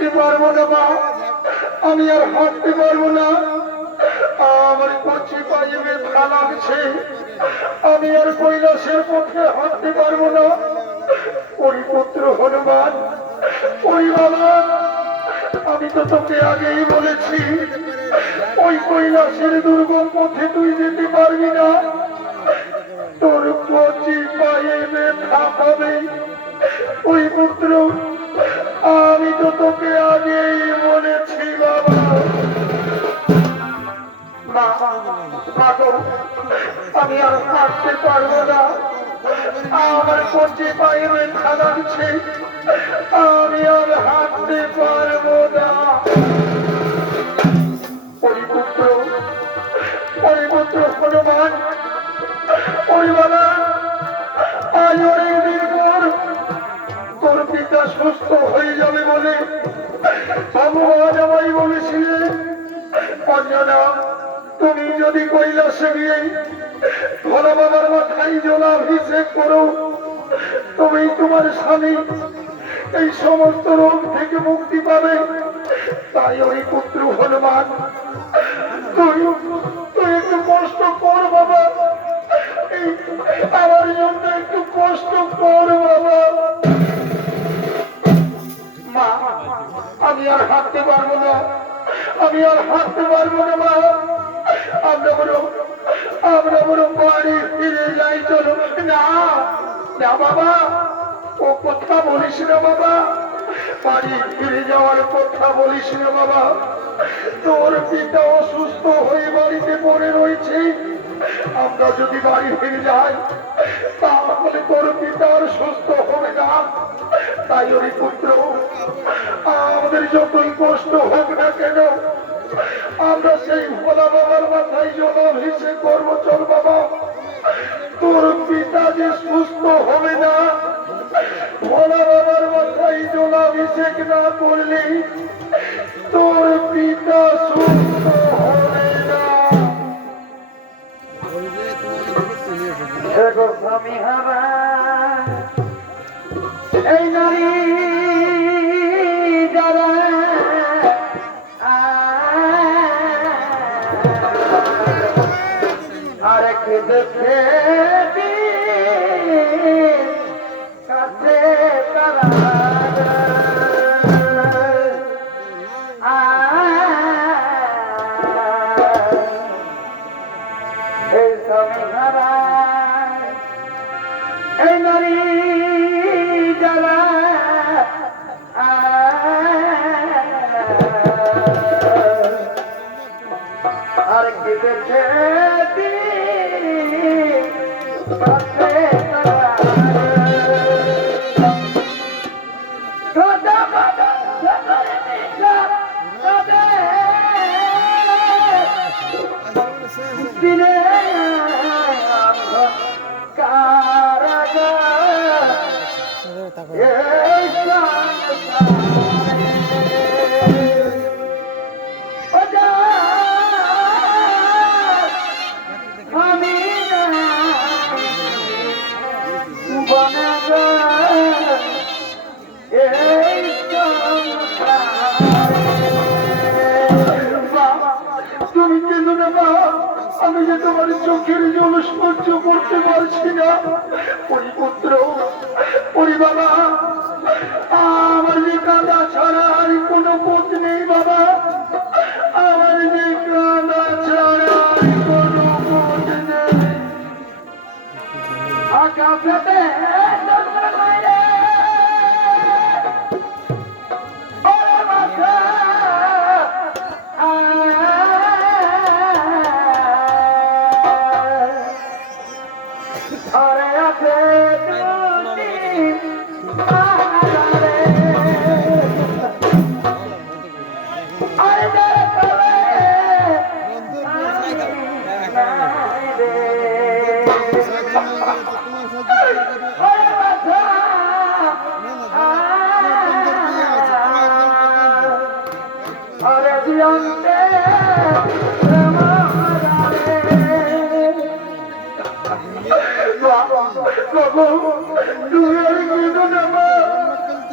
হাঁটতে পারবো না মা, আমি আর হাঁটতে পারবো না। আমার কচি পায়ে ব্যথা লাগছে, আমি আর কৈলাসের পথে হাঁটতে পারবো না। ওই পুত্র হনুমান, ওই বাবা, আমি তো তোকে আগেই বলেছি ওই কৈলাসের দুর্গম পথে তুই যেতে পারবি না, তোর কচি পায়ে ব্যথা হবে। ওই পুত্র, আমি তো তোকে আগেই বলেছি বাবা। আমি আর হাঁটতে পারবো না, আমার কচি পায়ে ব্যথা লাগছে, আমি আর হাঁটতে পারবো না। ওই পুত্র হনুমান, ওই বাবা, আজ অনেকদিন পর তোর পিতা সুস্থ হয়ে যাবে বলে ভগবান আমায় বলেছিলেন, অঞ্জনা তুমি যদি কৈলাসে গিয়ে ভোলা বাবার মাথায় জলাভিষেক করো, তুমি তোমার স্বামী এই সমস্ত রোগ থেকে মুক্তি পাবে। তাই ওই পুত্র হনুমান, তুই তুই একটু কষ্ট কর বাবা, আমার জন্য একটু কষ্ট কর বাবা। মা, আমি আর হাঁটতে পারবো না, আমি আর হাঁটতে পারবো না মা। আমরা বরং বাড়ি ফিরে যাই, চলো। না না বাবা, ও কথা বলিস না বাবা, বাড়ি ফিরে যাওয়ার কথা বলিস না বাবা। তোর পিতা অসুস্থ হয়ে বাড়িতে পড়ে রয়েছে, আমরা যদি বাড়ি ফিরে যাই তাহলে তোর পিতা আর সুস্থ হবে না। তাই ওই পুত্র, আমাদের যতই কষ্ট হোক না কেন, আমরা সেই ভোলা বাবার মাথায় জলাভিষেক করবো, চল বাবা। তোর পিতা যে সুস্থ হবে না, ভোলা বাবার মাথায় জলাভিষেক না করলে তোর পিতা সুস্থ হবে না। স্বামী হারা এই নারী যারা আরেক দেখে কাছে তারা এই স্বামী হারা এই নারী যারা আরেক দেখে আমি যে তোমার চোখের জল সহ্য করতে পারছি না। ওই পুত্র, ওই বাবা, আমার যে কাঁদা ছাড়া আর কোনো পথ নেই বাবা, আমার যে কাঁদা ছাড়া আর কোনো পথ নেই। আকাশে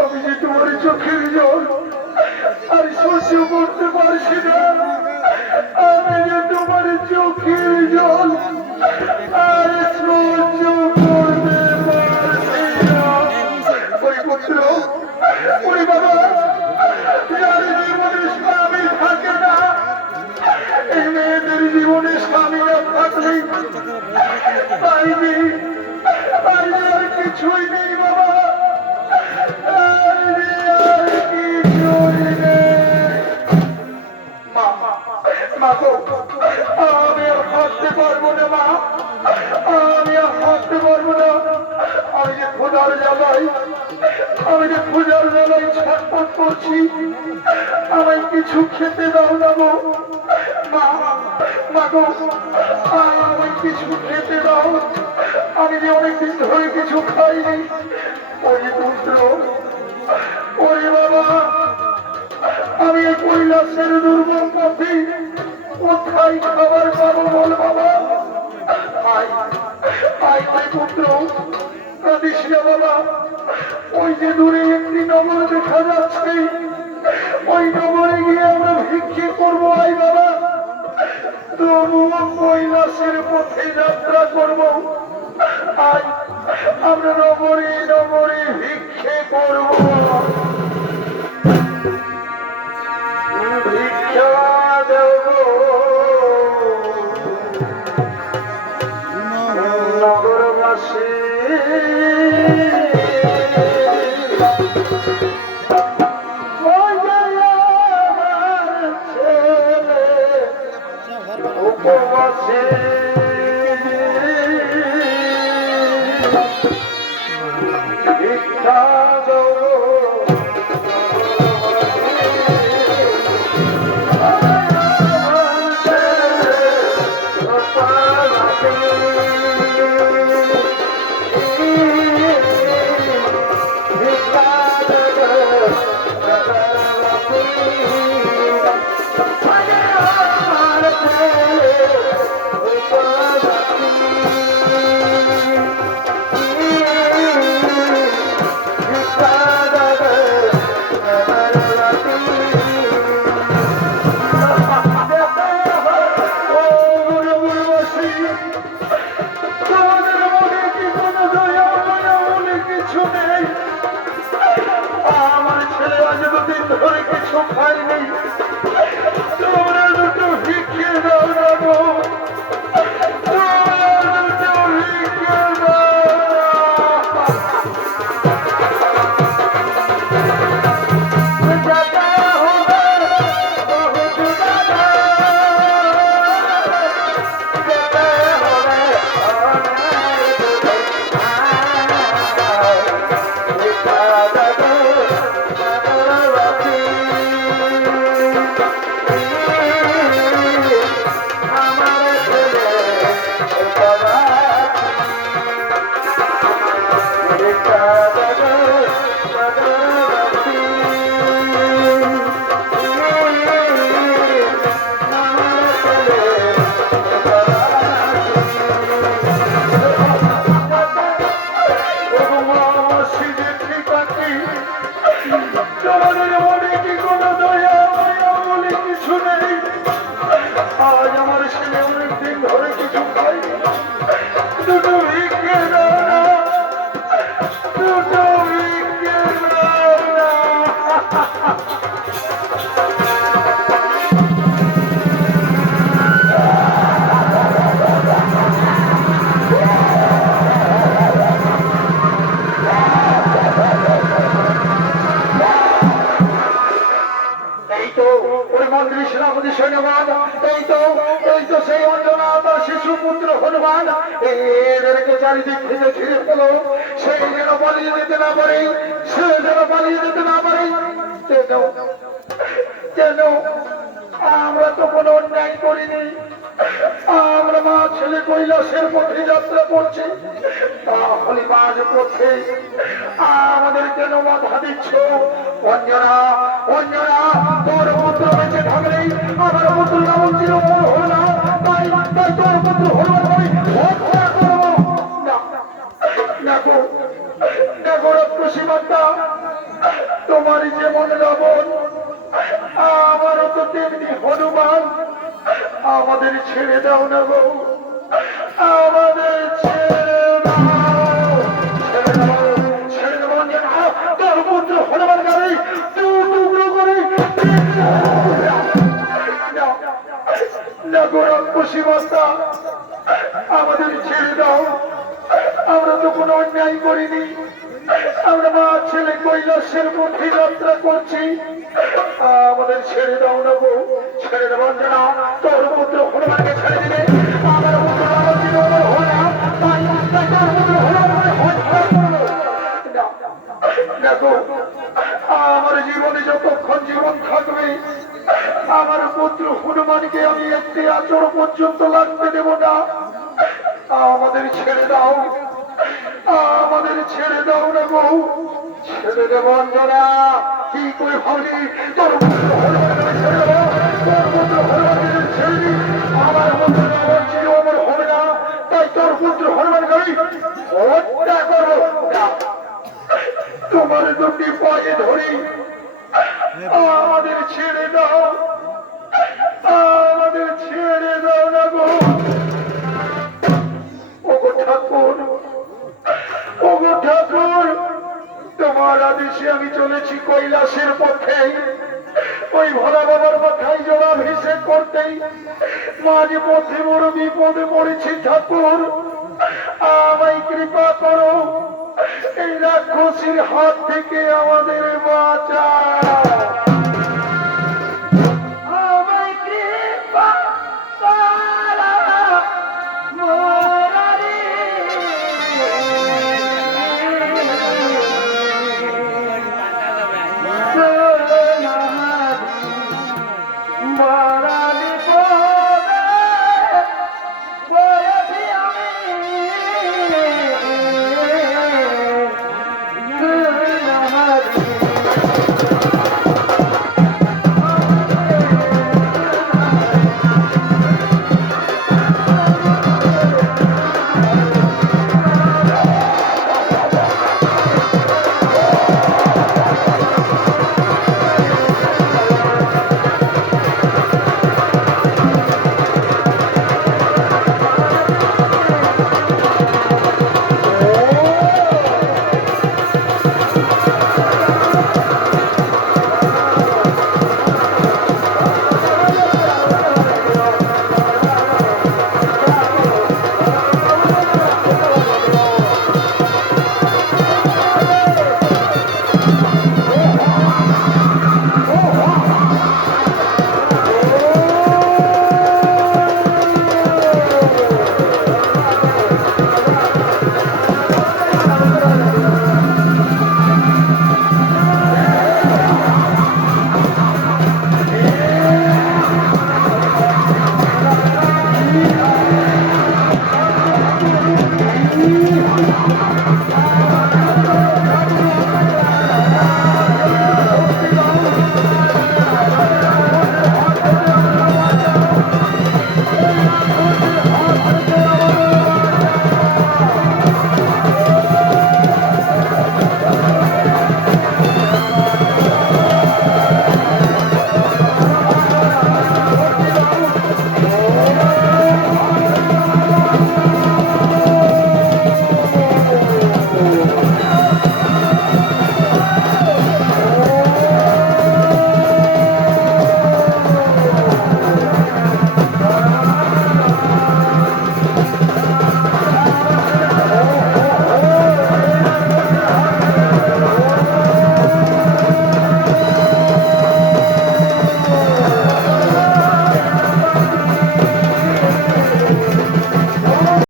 আমি যে তোমার চোখের জল আর সহ্য করতে পারছি না। আমি যে তোমার চোখের জল আর সহ্য করতে পারছি না। ওই পুত্র, ওই বাবা, যার জীবনে স্বামী থাকে না, এই মেয়েদের জীবনে স্বামী না থাকলেই পাইনি, পাইনি আর কিছুই নেই বাবা, পাইনি আর কিছুই নেই। মা গো, আমি আর হাঁটতে পারবো না মা, আমি আর হাঁটতে পারবো না। আমি যে ক্ষুধার জ্বালাই, আমি যে ক্ষুধার জ্বালাই ছটফট করছি, আমায় কিছু খেতে দাও না গো মা। মা গো, আমায় কিছু খেতে দাও, আমি যে অনেকদিন ধরে কিছু খাইনি। ওই পুত্র, ওই বাবা, আমি এই কৈলাসের দুর্গম পথে কোথায় খাবার পাবো বল বাবা। আয় আয় ওই পুত্র, কাঁদিস না বাবা। ওই যে দূরে একটি নগর দেখা যাচ্ছে, ওই নগরে গিয়ে আমরা ভিক্ষে করবো। আয় বাবা, তবুও কৈলাসের পথে যাত্রা করবো। আয়, আমরা নগরে নগরে ভিক্ষে করবো। ভিক্ষা দেব নগরবাসী, উপবাসী ভিক্ষা দেব। আমার ছেলে আজ দুদিন ধরে কিছু খায়নি, তোমরা দুটো ভিক্ষে দাও না গো, তোমরা দুটো ভিক্ষে দাও। আজ আমার ছেলে অনেকদিন ধরে কিছু খাইনি, দুটো ভিক্ষে দাও না, দুটো ভিক্ষে দাও না। মন্ত্রী সেনাপতি সৈন্যবান, এই তো সেই অঞ্জনা তার শিশু পুত্র হনুমান, এদেরকে চারিদিক থেকে ঘিরে ফেলো। সে যেন পালিয়ে যেতে না পারে, সে যেন পালিয়ে যেতে না পারে। কেন আমরা তো কোনো অন্যায় করিনি, আমরা মা ছেলে কৈলাসের পথে যাত্রা করছি, তাহলে মাঝ পথে আমাদের কেন বাধা দিচ্ছ? অঞ্জনা, অঞ্জনা, তোর পুত্র বেঁচে থাকলেই আমার পুত্র নাম চিরমূল হল না, তাই তোর পুত্র হনুমান আমি হত্যা করবো না। দেখো দেখো রক্তসীমাটা, তোমার যেমন লবণ আমারও তো তেমনি হনুমান, আমাদের ছেড়ে দাও না গো, আমাদের ছেড়ে দাও, ছেড়ে দাও, ছেড়ে দেবো না। তোর পুত্র হনুমান গাড়ি দু টুকরো করে না গো রাক্ষসী মাতা, আমাদের ছেড়ে দাও। আমরা তো কোনো অন্যায় করিনি, আমরা মা ছেলে কৈলাসের মধ্যে যাত্রা করছি, আমাদের ছেড়ে দাও না গো, ছেড়ে দেবো না। তোর পুত্র হনুমানকে ছেড়ে দিলে আমার পুত্র আমার জীবন হয় না, তাই তোর পুত্র হনুমানকে হত্যা করবো না গো। আমার জীবনে যতক্ষণ জীবন থাকবে আমার পুত্র হনুমানকে আমি একটি আচর পর্যন্ত লাগতে দেব না। আমাদের ছেড়ে দাও, আমাদের ছেড়ে দাও না গো, ছেড়ে দেব না। কি করে ভাবলি তোর পুত্র হনুমানকে ছেড়ে দেবো? তোর পুত্র হনুমানকে ছেড়ে দি, আমার পুত্র আমার চির অমর হবে না, তাই তোর পুত্র হনুমানকে আমি হত্যা করবো না। তোমার দুটি পায়ে ধরি, আমাদের ছেড়ে দাও, আমাদের ছেড়ে দাও না গো। ওগো ঠাকুর, ওগো ঠাকুর, তোমার আদেশে আমি চলেছি কৈলাসের পথে, ওই ভোলা বাবার মাথায় জলাভিষেক করতেই মাঝে পথে বড় বিপদে পড়েছি। ঠাকুর আমায় কৃপা করো, এই রাক্ষসীর হাত থেকে আমাদের বাঁচাও।